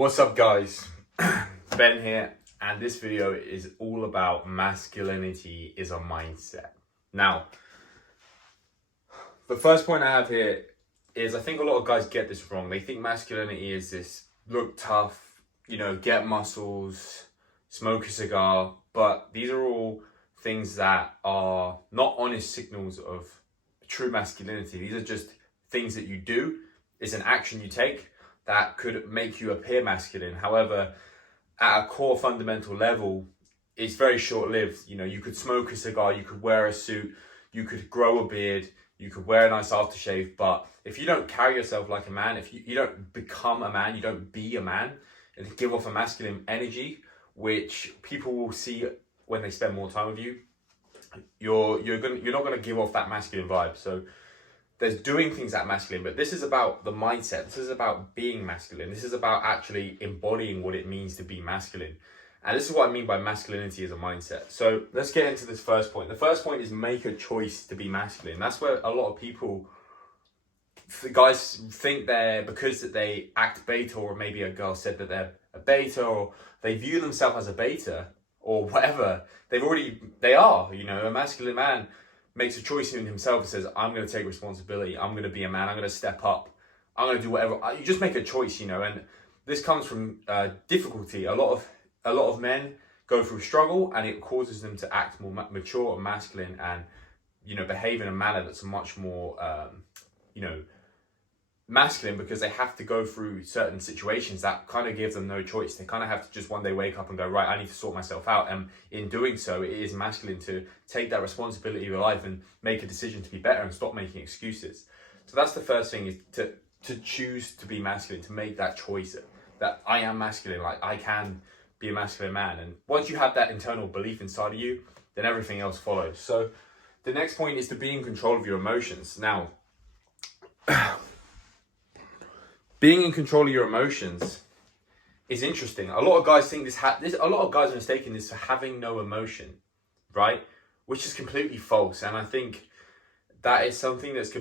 What's up, guys? Ben here, and this video is all about masculinity is a mindset. Now, the first point I have here is I think a lot of guys get this wrong. They think masculinity is this look tough, get muscles, smoke a cigar, but these are all things that are not honest signals of true masculinity. These are just things that you do. It's an action you take that could make you appear masculine. However, at a core fundamental level, it's very short-lived. You could smoke a cigar, you could wear a suit, you could grow a beard, you could wear a nice aftershave, but if you don't carry yourself like a man, if you don't become a man, you don't be a man and give off a masculine energy, which people will see when they spend more time with you, you're not gonna give off that masculine vibe. So there's doing things that masculine, but this is about the mindset. This is about being masculine. This is about actually embodying what it means to be masculine. And this is what I mean by masculinity as a mindset. So let's get into this first point. The first point is make a choice to be masculine. That's where a lot of people, the guys think because they act beta, or maybe a girl said that they're a beta, or they view themselves as a beta or whatever. They are, a masculine man makes a choice in himself and says, I'm going to take responsibility. I'm going to be a man. I'm going to step up. I'm going to do whatever. You just make a choice, and this comes from difficulty. A lot of men go through struggle, and it causes them to act more mature and masculine, and behave in a manner that's much more masculine, because they have to go through certain situations that kind of give them no choice. They kind of have to just one day wake up and go, right, I need to sort myself out. And in doing so, it is masculine to take that responsibility of your life and make a decision to be better and stop making excuses. So that's the first thing, is to choose to be masculine, to make that choice that I am masculine, like I can be a masculine man. And once you have that internal belief inside of you, then everything else follows. So the next point is to be in control of your emotions. Now, being in control of your emotions is interesting. A lot of guys think a lot of guys are mistaking this for having no emotion, right? Which is completely false. And I think that is something that's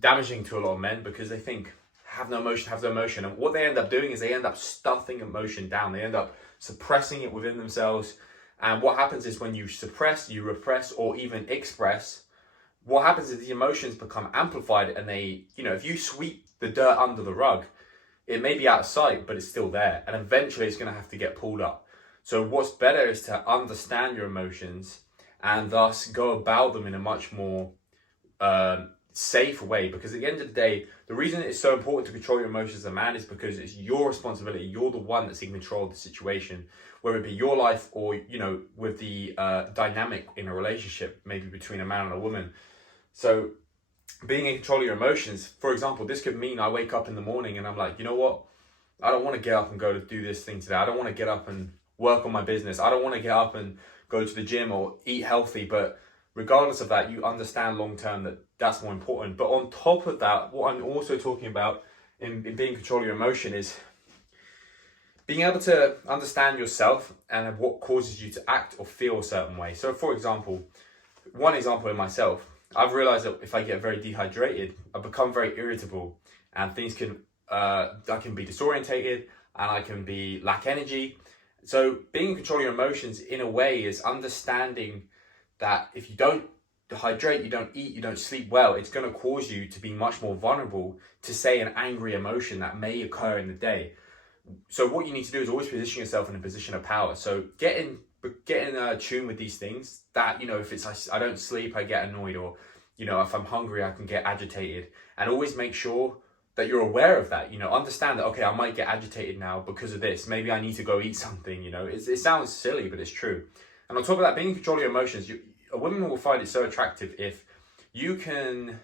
damaging to a lot of men, because they think have no emotion. And what they end up doing is they end up stuffing emotion down. They end up suppressing it within themselves. And what happens is when you suppress, you repress, or even express, what happens is the emotions become amplified, and they, if you sweep the dirt under the rug, it may be out of sight, but it's still there, and eventually it's going to have to get pulled up. So what's better is to understand your emotions and thus go about them in a much more safe way, because at the end of the day, the reason it's so important to control your emotions as a man is because it's your responsibility. You're the one that's in control of the situation, whether it be your life or with the dynamic in a relationship, maybe between a man and a woman. So being in control of your emotions, for example, this could mean I wake up in the morning and I'm like, you know what? I don't want to get up and go to do this thing today. I don't want to get up and work on my business. I don't want to get up and go to the gym or eat healthy. But regardless of that, you understand long term that that's more important. But on top of that, what I'm also talking about in being in control of your emotion is being able to understand yourself and what causes you to act or feel a certain way. So for example, one example in myself, I've realized that if I get very dehydrated, I become very irritable, and things I can be disorientated, and I can lack energy. So being in control of your emotions in a way is understanding that if you don't hydrate, you don't eat, you don't sleep well, it's going to cause you to be much more vulnerable to, say, an angry emotion that may occur in the day. So what you need to do is always position yourself in a position of power. So get in tune with these things that, if it's I don't sleep, I get annoyed, or if I'm hungry, I can get agitated, and always make sure that you're aware of that. Understand that, okay, I might get agitated now because of this. Maybe I need to go eat something. It sounds silly, but it's true. And on top of that, being in control of your emotions, a woman will find it so attractive if you can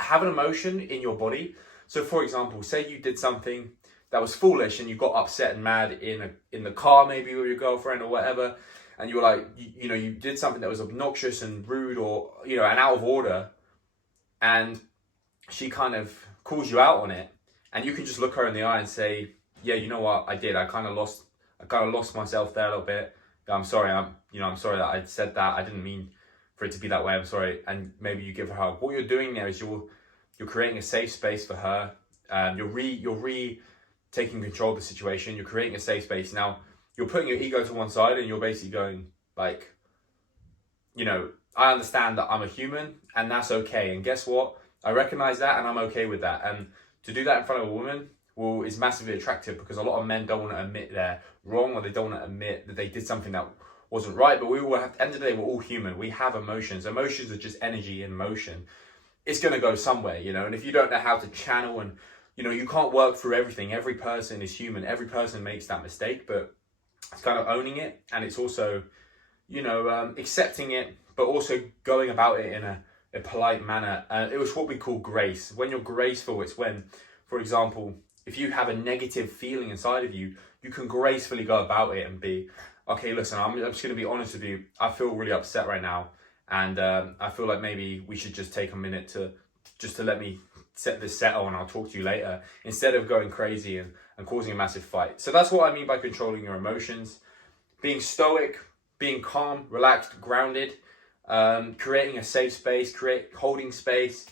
have an emotion in your body. So for example, say you did something that was foolish and you got upset and mad in the car, maybe with your girlfriend or whatever, and you were like, you did something that was obnoxious and rude, or and out of order, and she kind of calls you out on it, and you can just look her in the eye and say, yeah, you know what, I did. I kind of lost myself there a little bit. I'm sorry. I'm sorry that I said that. I didn't mean for it to be that way. I'm sorry. And maybe you give her a hug. What you're doing there is you're creating a safe space for her. You're taking control of the situation. You're creating a safe space. Now, you're putting your ego to one side and you're basically going like, I understand that I'm a human and that's okay. And guess what? I recognize that and I'm okay with that. And to do that in front of a woman, well, is massively attractive because a lot of men don't want to admit they're wrong, or they don't want to admit that they did something that wasn't right. But we all have, at the end of the day, we're all human. We have emotions. Emotions are just energy in motion. It's going to go somewhere, and if you don't know how to channel and, you can't work through everything. Every person is human. Every person makes that mistake, but it's kind of owning it. And it's also, accepting it, but also going about it in a polite manner. It was what we call grace. When you're graceful, it's when, for example, if you have a negative feeling inside of you, you can gracefully go about it and be, okay, listen, I'm just going to be honest with you. I feel really upset right now. And I feel like maybe we should just take a minute to let me set this settle and I'll talk to you later, instead of going crazy and causing a massive fight. So that's what I mean by controlling your emotions. Being stoic, being calm, relaxed, grounded, creating a safe space, holding space,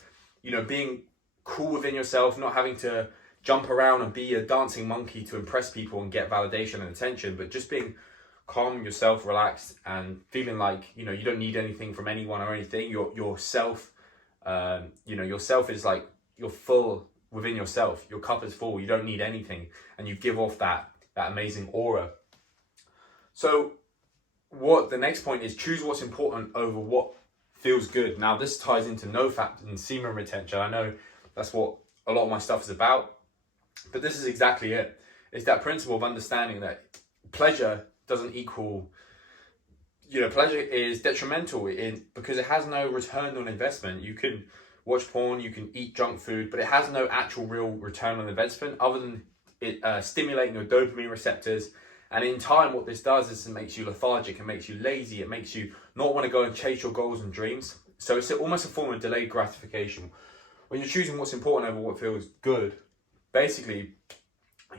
being cool within yourself, not having to jump around and be a dancing monkey to impress people and get validation and attention, but just being calm, yourself, relaxed, and feeling like, you don't need anything from anyone or anything. Yourself, yourself is like, you're full within yourself. Your cup is full. You don't need anything. And you give off that amazing aura. So what the next point is, choose what's important over what feels good. Now, this ties into NoFap and semen retention. I know that's what a lot of my stuff is about, but this is exactly it. It's that principle of understanding that pleasure doesn't equal, pleasure is detrimental because it has no return on investment. You can watch porn, you can eat junk food, but it has no actual real return on investment other than it stimulating your dopamine receptors. And in time, what this does is it makes you lethargic, it makes you lazy, it makes you not want to go and chase your goals and dreams. So it's almost a form of delayed gratification. When you're choosing what's important over what feels good, basically,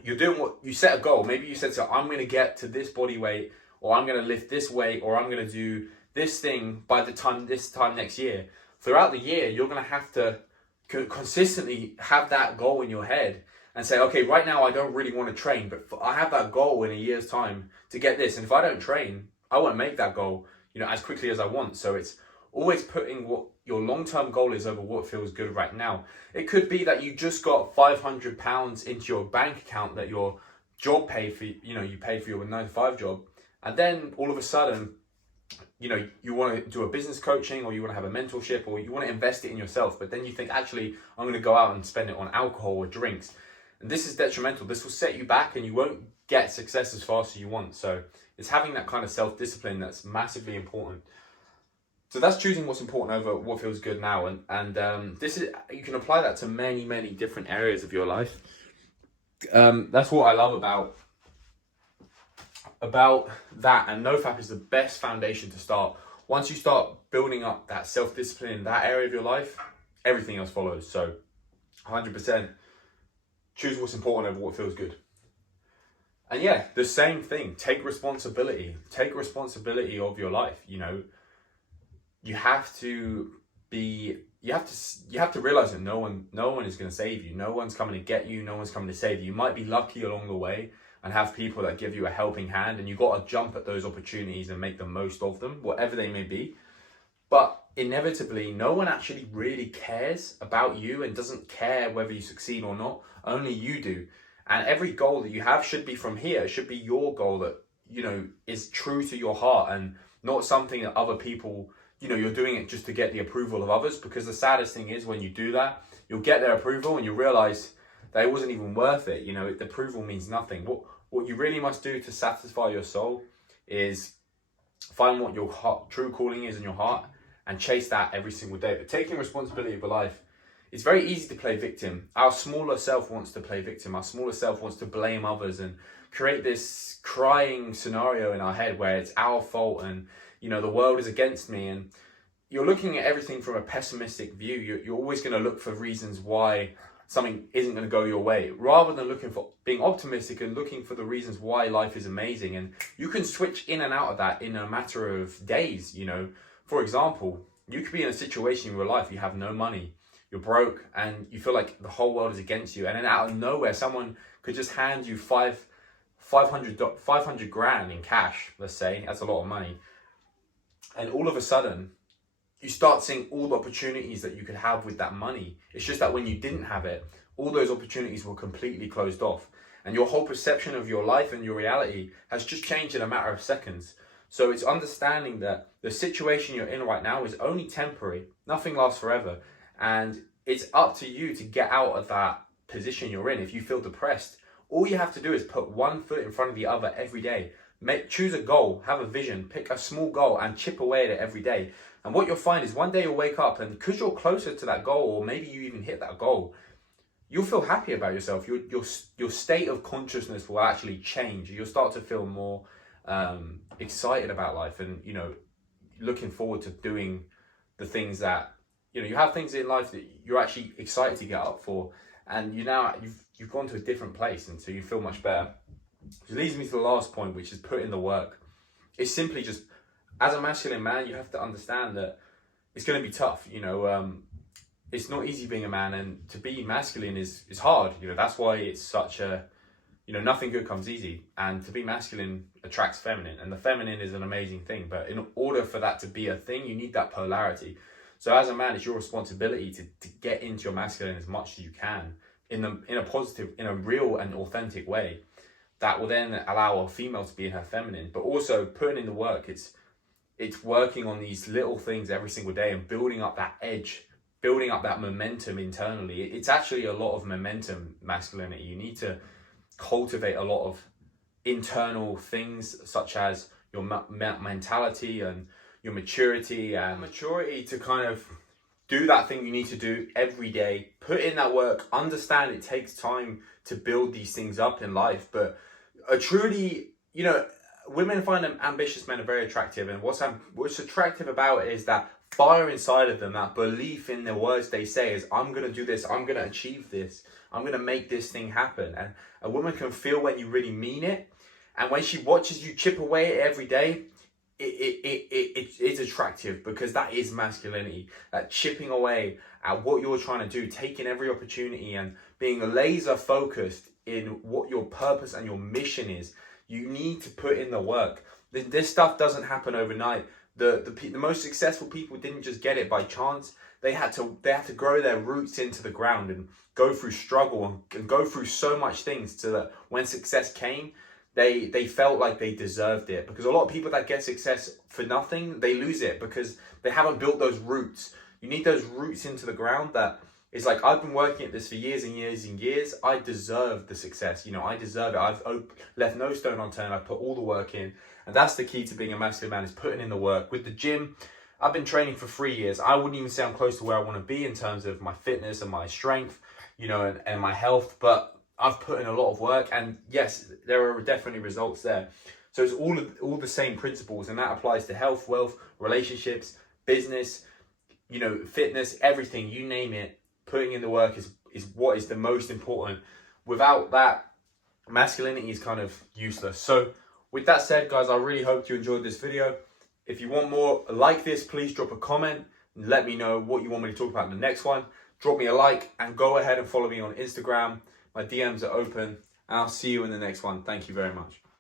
you're doing what you set a goal. Maybe you said, so I'm going to get to this body weight, or I'm going to lift this weight, or I'm going to do this thing by this time next year. Throughout the year, you're going to have to consistently have that goal in your head and say, okay, right now I don't really want to train, but I have that goal in a year's time to get this. And if I don't train, I won't make that goal, as quickly as I want. So it's always putting what your long-term goal is over what feels good right now. It could be that you just got £500 into your bank account that your job paid for, you paid for your 9-to-5 job. And then all of a sudden, you want to do a business coaching, or you want to have a mentorship, or you want to invest it in yourself. But then you think, actually, I'm going to go out and spend it on alcohol or drinks. And this is detrimental. This will set you back and you won't get success as fast as you want. So it's having that kind of self-discipline that's massively important. So that's choosing what's important over what feels good now. And this is, you can apply that to many, many different areas of your life. That's what I love about that. And NoFap is the best foundation to start. Once you start building up that self-discipline in that area of your life, everything else follows. So 100%. Choose what's important over what feels good. And yeah, the same thing. Take responsibility. Take responsibility of your life. You have to realize that no one is going to save you. No one's coming to get you. No one's coming to save you. You might be lucky along the way and have people that give you a helping hand, and you got to jump at those opportunities and make the most of them, whatever they may be. But inevitably, no one actually really cares about you and doesn't care whether you succeed or not. Only you do. And every goal that you have should be from here. It should be your goal that, is true to your heart and not something that other people, you're doing it just to get the approval of others. Because the saddest thing is when you do that, you'll get their approval and you realize that it wasn't even worth it. The approval means nothing. What you really must do to satisfy your soul is find what your true calling is in your heart and chase that every single day. But taking responsibility of your life, it's very easy to play victim. Our smaller self wants to play victim. Our smaller self wants to blame others and create this crying scenario in our head where it's our fault and, the world is against me. And you're looking at everything from a pessimistic view. You're always going to look for reasons why something isn't going to go your way, rather than looking for being optimistic and looking for the reasons why life is amazing. And you can switch in and out of that in a matter of days. For example, you could be in a situation in your life, you have no money, you're broke, and you feel like the whole world is against you. And then out of nowhere, someone could just hand you 500 grand in cash, let's say. That's a lot of money. And all of a sudden, you start seeing all the opportunities that you could have with that money. It's just that when you didn't have it, all those opportunities were completely closed off. And your whole perception of your life and your reality has just changed in a matter of seconds. So it's understanding that the situation you're in right now is only temporary. Nothing lasts forever. And it's up to you to get out of that position you're in. If you feel depressed, all you have to do is put one foot in front of the other every day. Choose a goal, have a vision, pick a small goal and chip away at it every day. And what you'll find is one day you'll wake up, and because you're closer to that goal, or maybe you even hit that goal, you'll feel happy about yourself. Your state of consciousness will actually change. You'll start to feel more excited about life, and looking forward to doing the things that you have things in life that you're actually excited to get up for, and you've gone to a different place, and so you feel much better. Which leads me to the last point, which is put in the work. It's simply just, as a masculine man, you have to understand that it's going to be tough. It's not easy being a man, and to be masculine is hard. That's why it's such a, nothing good comes easy. And to be masculine attracts feminine, and the feminine is an amazing thing. But in order for that to be a thing, you need that polarity. So as a man, it's your responsibility to get into your masculine as much as you can in a positive, in a real and authentic way. That will then allow a female to be in her feminine, but also putting in the work. It's working on these little things every single day and building up that edge, building up that momentum internally. It's actually a lot of momentum, masculinity. You need to cultivate a lot of internal things, such as your mentality and your maturity to kind of do that thing you need to do every day. Put in that work. Understand it takes time to build these things up in life, but truly, women find ambitious men are very attractive, and what's attractive about it is that fire inside of them, that belief in the words they say is, I'm going to do this, I'm going to achieve this, I'm going to make this thing happen. And a woman can feel when you really mean it, and when she watches you chip away at it every day, it's attractive, because that is masculinity, that chipping away at what you're trying to do, taking every opportunity and being laser focused in what your purpose and your mission is. You need to put in the work. This stuff doesn't happen overnight. The most successful people didn't just get it by chance. They had to grow their roots into the ground and go through struggle and go through so much things, so that when success came, they felt like they deserved it. Because a lot of people that get success for nothing, they lose it because they haven't built those roots. You need those roots into the ground. That is like, I've been working at this for years and years and years. I deserve the success. I deserve it. I've left no stone unturned. I've put all the work in. And that's the key to being a masculine man, is putting in the work. With the gym, I've been training for 3 years. I wouldn't even say I'm close to where I want to be in terms of my fitness and my strength, and my health. But I've put in a lot of work, and yes, there are definitely results there. So it's all the same principles, and that applies to health, wealth, relationships, business, fitness, everything, you name it. Putting in the work is what is the most important. Without that, masculinity is kind of useless. So with that said, guys, I really hope you enjoyed this video. If you want more like this, please drop a comment and let me know what you want me to talk about in the next one. Drop me a like and go ahead and follow me on Instagram. My DMs are open, and I'll see you in the next one. Thank you very much.